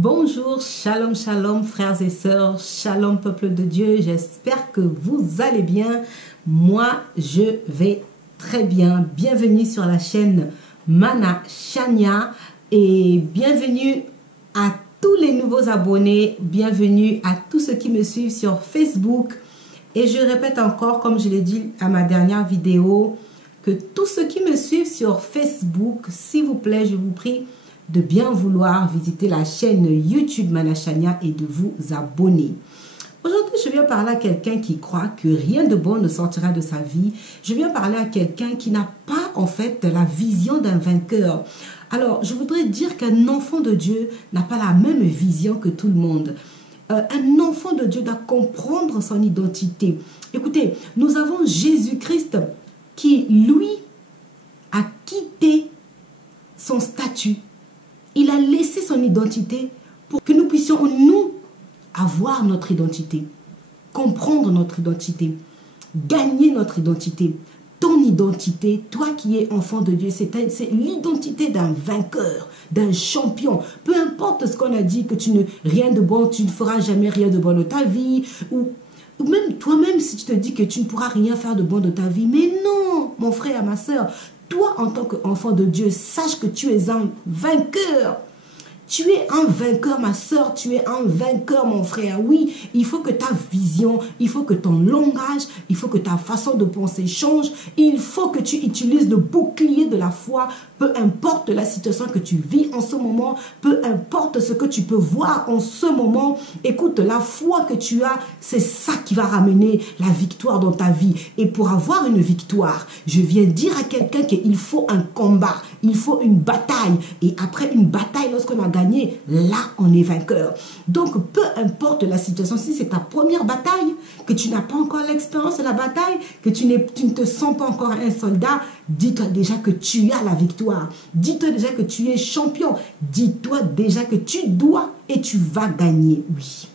Bonjour, shalom, shalom frères et sœurs, shalom peuple de Dieu, j'espère que vous allez bien. Moi, je vais très bien. Bienvenue sur la chaîne Mana Chania et bienvenue à tous les nouveaux abonnés, bienvenue à tous ceux qui me suivent sur Facebook. Et je répète encore, comme je l'ai dit à ma dernière vidéo, que tous ceux qui me suivent sur Facebook, s'il vous plaît, je vous prie de bien vouloir visiter la chaîne YouTube Mana Chania et de vous abonner. Aujourd'hui, je viens parler à quelqu'un qui croit que rien de bon ne sortira de sa vie. Je viens parler à quelqu'un qui n'a pas en fait la vision d'un vainqueur. Alors, je voudrais dire qu'un enfant de Dieu n'a pas la même vision que tout le monde. Un enfant de Dieu doit comprendre son identité. Écoutez, nous avons Jésus-Christ qui, lui, a quitté son statut. Il a laissé son identité pour que nous puissions, nous, avoir notre identité, comprendre notre identité, gagner notre identité. Ton identité, toi qui es enfant de Dieu, c'est l'identité d'un vainqueur, d'un champion. Peu importe ce qu'on a dit, que rien de bon, tu ne feras jamais rien de bon de ta vie, ou même toi-même si tu te dis que tu ne pourras rien faire de bon de ta vie. Mais non, mon frère, ma soeur, toi en tant qu'enfant de Dieu, sache que tu es un vainqueur. Tu es un vainqueur, ma soeur, tu es un vainqueur, mon frère. Oui, il faut que ta vision, il faut que ton langage, il faut que ta façon de penser change. Il faut que tu utilises le bouclier de la foi, peu importe la situation que tu vis en ce moment, peu importe ce que tu peux voir en ce moment. Écoute, la foi que tu as, c'est ça qui va ramener la victoire dans ta vie. Et pour avoir une victoire, je viens dire à quelqu'un qu'il faut un combat, il faut une bataille. Et après une bataille, lorsqu'on a gagné, là, on est vainqueur. Donc, peu importe la situation, si c'est ta première bataille, que tu n'as pas encore l'expérience de la bataille, que tu ne te sens pas encore un soldat, dis-toi déjà que tu as la victoire. Dis-toi déjà que tu es champion. Dis-toi déjà que tu dois et tu vas gagner. Oui.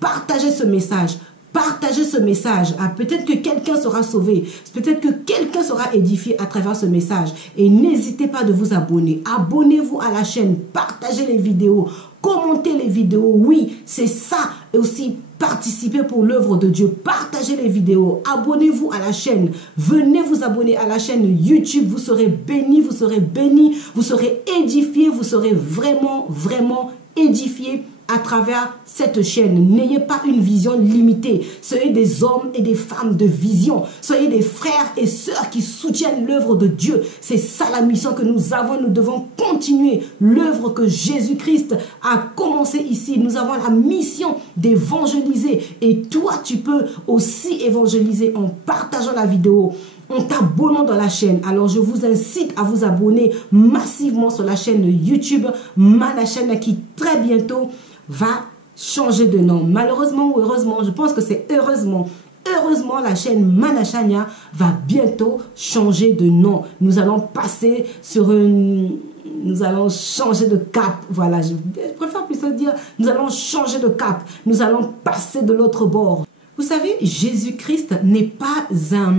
Partagez ce message. Partagez ce message. Ah, peut-être que quelqu'un sera sauvé. Peut-être que quelqu'un sera édifié à travers ce message. Et n'hésitez pas de vous abonner. Abonnez-vous à la chaîne. Partagez les vidéos. Commentez les vidéos. Oui, c'est ça. Et aussi, participez pour l'œuvre de Dieu. Partagez les vidéos. Abonnez-vous à la chaîne. Venez vous abonner à la chaîne YouTube. Vous serez bénis. Vous serez bénis. Vous serez édifiés. Vous serez vraiment, vraiment édifiés à travers cette chaîne. N'ayez pas une vision limitée. Soyez des hommes et des femmes de vision. Soyez des frères et sœurs qui soutiennent l'œuvre de Dieu. C'est ça la mission que nous avons. Nous devons continuer l'œuvre que Jésus-Christ a commencé ici. Nous avons la mission d'évangéliser. Et toi, tu peux aussi évangéliser en partageant la vidéo, en t'abonnant dans la chaîne. Alors je vous incite à vous abonner massivement sur la chaîne YouTube Mana Chania qui très bientôt va changer de nom. Malheureusement ou heureusement, je pense que c'est heureusement. Heureusement, la chaîne Mana Chania va bientôt changer de nom. Nous allons passer sur nous allons changer de cap. Voilà, je préfère plutôt dire, nous allons changer de cap. Nous allons passer de l'autre bord. Vous savez, Jésus-Christ n'est pas un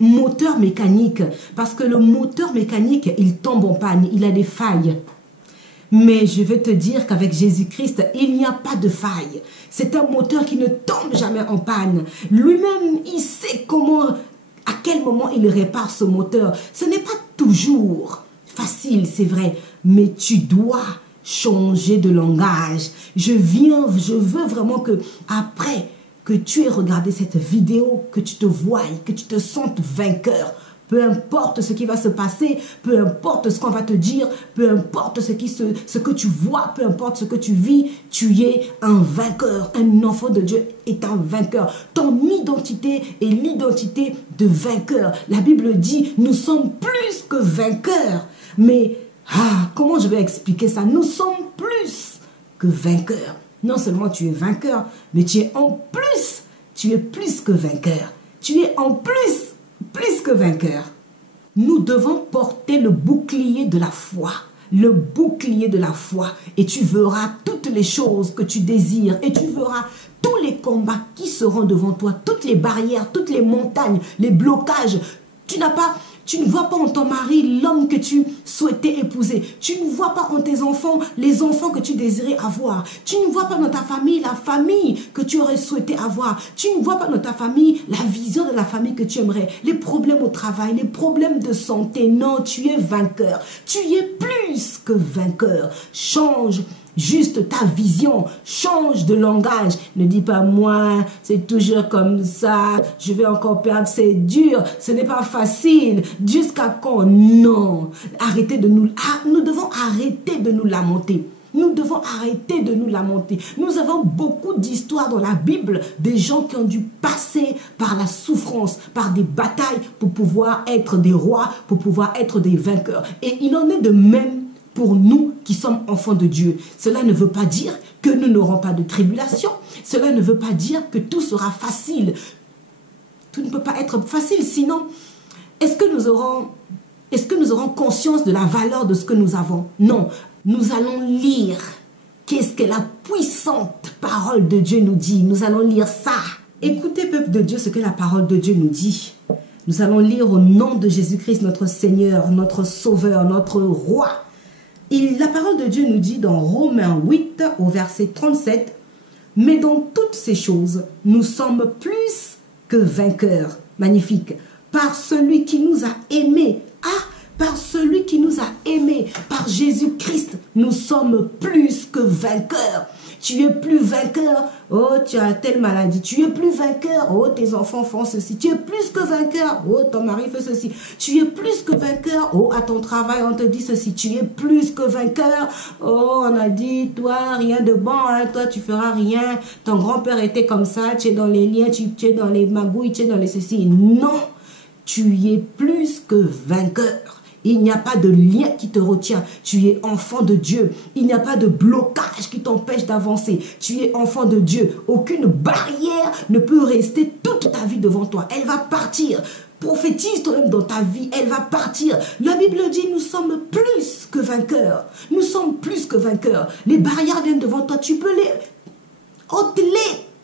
moteur mécanique, parce que le moteur mécanique, il tombe en panne, il a des failles. Mais je vais te dire qu'avec Jésus-Christ, il n'y a pas de faille. C'est un moteur qui ne tombe jamais en panne. Lui-même, il sait comment, à quel moment il répare ce moteur. Ce n'est pas toujours facile, c'est vrai, mais tu dois changer de langage. Je veux vraiment que après que tu aies regardé cette vidéo, que tu te voies, que tu te sentes vainqueur. Peu importe ce qui va se passer, peu importe ce qu'on va te dire, peu importe ce que tu vois, peu importe ce que tu vis, tu es un vainqueur. Un enfant de Dieu est un vainqueur. Ton identité est l'identité de vainqueur. La Bible dit, nous sommes plus que vainqueurs. Mais comment je vais expliquer ça? Nous sommes plus que vainqueurs. Non seulement tu es vainqueur, mais tu es en plus, tu es plus que vainqueur. Tu es en plus que vainqueur. Nous devons porter le bouclier de la foi. Le bouclier de la foi. Et tu verras toutes les choses que tu désires. Et tu verras tous les combats qui seront devant toi. Toutes les barrières, toutes les montagnes, les blocages. Tu ne vois pas en ton mari l'homme que tu souhaitais épouser. Tu ne vois pas en tes enfants les enfants que tu désirais avoir. Tu ne vois pas dans ta famille la famille que tu aurais souhaité avoir. Tu ne vois pas dans ta famille la vision de la famille que tu aimerais. Les problèmes au travail, les problèmes de santé. Non, tu es vainqueur. Tu es plus que vainqueur. Change juste ta vision, change de langage. Ne dis pas moi, c'est toujours comme ça, je vais encore perdre, c'est dur, ce n'est pas facile. Jusqu'à quand? Non. Nous devons arrêter de nous lamenter. Nous devons arrêter de nous lamenter. Nous avons beaucoup d'histoires dans la Bible, des gens qui ont dû passer par la souffrance, par des batailles pour pouvoir être des rois, pour pouvoir être des vainqueurs. Et il en est de même pour nous qui sommes enfants de Dieu. Cela ne veut pas dire que nous n'aurons pas de tribulation. Cela ne veut pas dire que tout sera facile. Tout ne peut pas être facile. Sinon, est-ce que nous aurons conscience de la valeur de ce que nous avons? Non. Nous allons lire qu'est-ce que la puissante parole de Dieu nous dit. Nous allons lire ça. Écoutez, peuple de Dieu, ce que la parole de Dieu nous dit. Nous allons lire au nom de Jésus-Christ, notre Seigneur, notre Sauveur, notre Roi. La parole de Dieu nous dit dans Romains 8 au verset 37, « Mais dans toutes ces choses, nous sommes plus que vainqueurs. » Magnifique. Par celui qui nous a aimés. Par celui qui nous a aimés. Par Jésus-Christ, nous sommes plus que vainqueurs. Tu es plus vainqueur. Oh, tu as telle maladie. Tu es plus vainqueur. Oh, tes enfants font ceci. Tu es plus que vainqueur. Oh, ton mari fait ceci. Tu es plus que vainqueur. Oh, à ton travail, on te dit ceci. Tu es plus que vainqueur. Oh, on a dit, toi, rien de bon. Hein. Toi, tu feras rien. Ton grand-père était comme ça. Tu es dans les liens. Tu es dans les magouilles. Tu es dans les ceci. Non, tu es plus que vainqueur. Il n'y a pas de lien qui te retient. Tu es enfant de Dieu. Il n'y a pas de blocage qui t'empêche d'avancer. Tu es enfant de Dieu. Aucune barrière ne peut rester toute ta vie devant toi. Elle va partir. Prophétise toi-même dans ta vie. Elle va partir. La Bible dit, nous sommes plus que vainqueurs. Nous sommes plus que vainqueurs. Les barrières viennent devant toi. Tu peux les ôter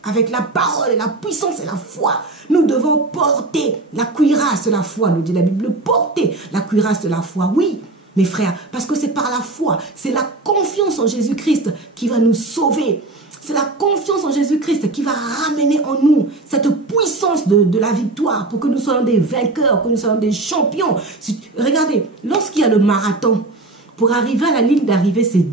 avec la parole et la puissance et la foi. Nous devons porter la cuirasse de la foi, nous dit la Bible, porter la cuirasse de la foi, oui, mes frères, parce que c'est par la foi, c'est la confiance en Jésus-Christ qui va nous sauver, c'est la confiance en Jésus-Christ qui va ramener en nous cette puissance de la victoire pour que nous soyons des vainqueurs, que nous soyons des champions. Regardez, lorsqu'il y a le marathon, pour arriver à la ligne d'arrivée, c'est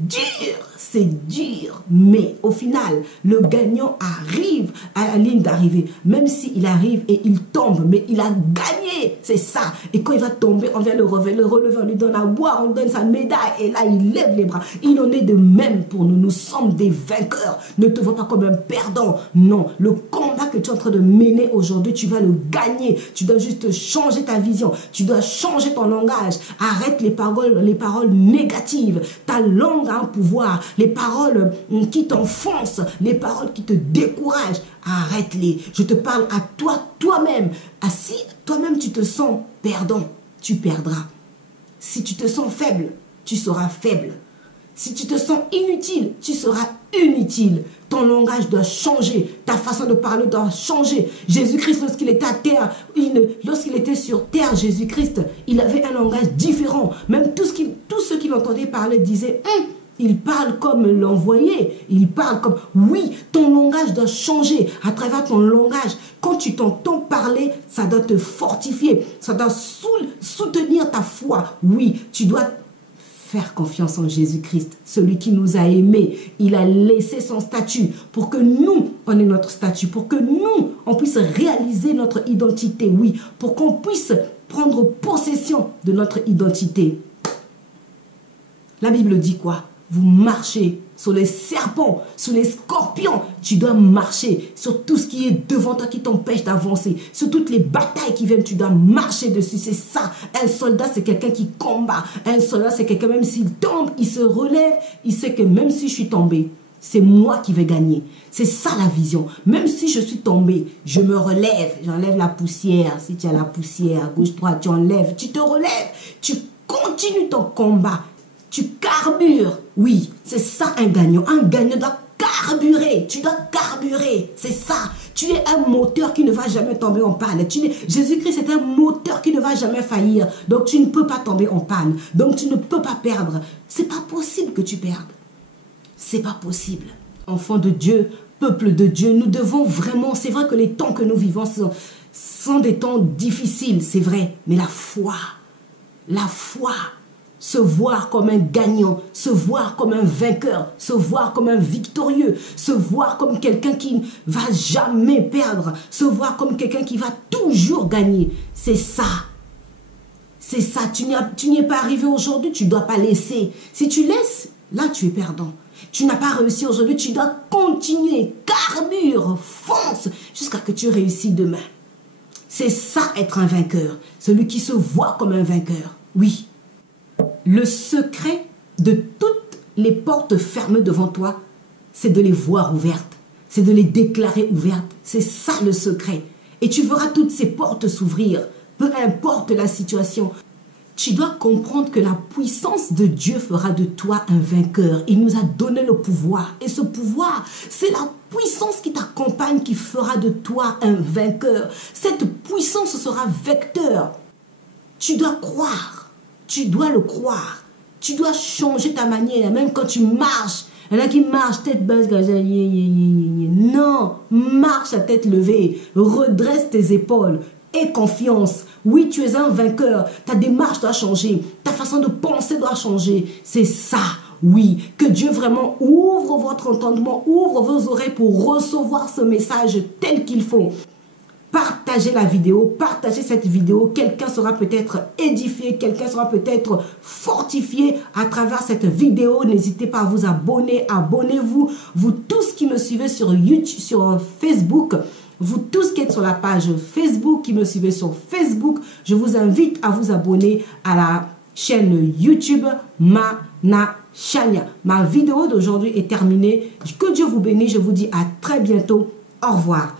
dur, mais au final, le gagnant arrive à la ligne d'arrivée, même s'il arrive et il tombe, mais il a gagné, c'est ça. Et quand il va tomber, on vient le relever, on lui donne à boire, on donne sa médaille, et là, il lève les bras. Il en est de même pour nous, nous sommes des vainqueurs. Ne te vois pas comme un perdant, non. Le combat que tu es en train de mener aujourd'hui, tu vas le gagner. Tu dois juste changer ta vision, tu dois changer ton langage. Arrête les paroles négatives. Ta langue a un pouvoir. Les paroles qui t'enfoncent, les paroles qui te découragent, arrête-les. Je te parle à toi, toi-même. Si toi-même tu te sens perdant, tu perdras. Si tu te sens faible, tu seras faible. Si tu te sens inutile, tu seras inutile. Ton langage doit changer. Ta façon de parler doit changer. Jésus-Christ, lorsqu'il était à terre, lorsqu'il était sur terre, Jésus-Christ, il avait un langage différent. Même tous ceux qui l'entendaient parler disaient il parle comme l'envoyé. Il parle comme... Oui, ton langage doit changer. À travers ton langage, quand tu t'entends parler, ça doit te fortifier. Ça doit soutenir ta foi. Oui, tu dois faire confiance en Jésus-Christ, celui qui nous a aimés. Il a laissé son statut pour que nous, on ait notre statut, pour que nous, on puisse réaliser notre identité. Oui, pour qu'on puisse prendre possession de notre identité. La Bible dit quoi? Vous marchez sur les serpents, sur les scorpions. Tu dois marcher sur tout ce qui est devant toi qui t'empêche d'avancer. Sur toutes les batailles qui viennent, tu dois marcher dessus. C'est ça. Un soldat, c'est quelqu'un qui combat. Un soldat, c'est quelqu'un, même s'il tombe, il se relève. Il sait que même si je suis tombé, c'est moi qui vais gagner. C'est ça la vision. Même si je suis tombé, je me relève. J'enlève la poussière. Si tu as la poussière, gauche, droite, tu enlèves. Tu te relèves. Tu continues ton combat. Tu carbures. Oui, c'est ça un gagnant. Un gagnant doit carburer, tu dois carburer, c'est ça. Tu es un moteur qui ne va jamais tomber en panne. Jésus-Christ est un moteur qui ne va jamais faillir. Donc tu ne peux pas tomber en panne. Donc tu ne peux pas perdre. C'est pas possible que tu perdes. C'est pas possible. Enfants de Dieu, peuple de Dieu, nous devons vraiment, c'est vrai que les temps que nous vivons sont des temps difficiles, c'est vrai. Mais la foi, se voir comme un gagnant, se voir comme un vainqueur, se voir comme un victorieux, se voir comme quelqu'un qui ne va jamais perdre, se voir comme quelqu'un qui va toujours gagner. C'est ça. C'est ça. Tu n'y es pas arrivé aujourd'hui, tu ne dois pas laisser. Si tu laisses, là tu es perdant. Tu n'as pas réussi aujourd'hui, tu dois continuer, carbure, fonce, jusqu'à ce que tu réussis demain. C'est ça être un vainqueur, celui qui se voit comme un vainqueur. Oui. Le secret de toutes les portes fermées devant toi, c'est de les voir ouvertes. C'est de les déclarer ouvertes. C'est ça le secret. Et tu verras toutes ces portes s'ouvrir, peu importe la situation. Tu dois comprendre que la puissance de Dieu fera de toi un vainqueur. Il nous a donné le pouvoir. Et ce pouvoir, c'est la puissance qui t'accompagne qui fera de toi un vainqueur. Cette puissance sera vecteur. Tu dois croire. Tu dois le croire. Tu dois changer ta manière. Même quand tu marches. Il y en a qui marchent tête basse. Non, marche à tête levée. Redresse tes épaules. Aie confiance. Oui, tu es un vainqueur. Ta démarche doit changer. Ta façon de penser doit changer. C'est ça. Oui, que Dieu vraiment ouvre votre entendement, ouvre vos oreilles pour recevoir ce message tel qu'il faut. Partagez la vidéo, partagez cette vidéo. Quelqu'un sera peut-être édifié, quelqu'un sera peut-être fortifié à travers cette vidéo. N'hésitez pas à vous abonner, abonnez-vous. Vous tous qui me suivez sur YouTube, sur Facebook, vous tous qui êtes sur la page Facebook, qui me suivez sur Facebook, je vous invite à vous abonner à la chaîne YouTube Mana Chania. Ma vidéo d'aujourd'hui est terminée. Que Dieu vous bénisse. Je vous dis à très bientôt. Au revoir.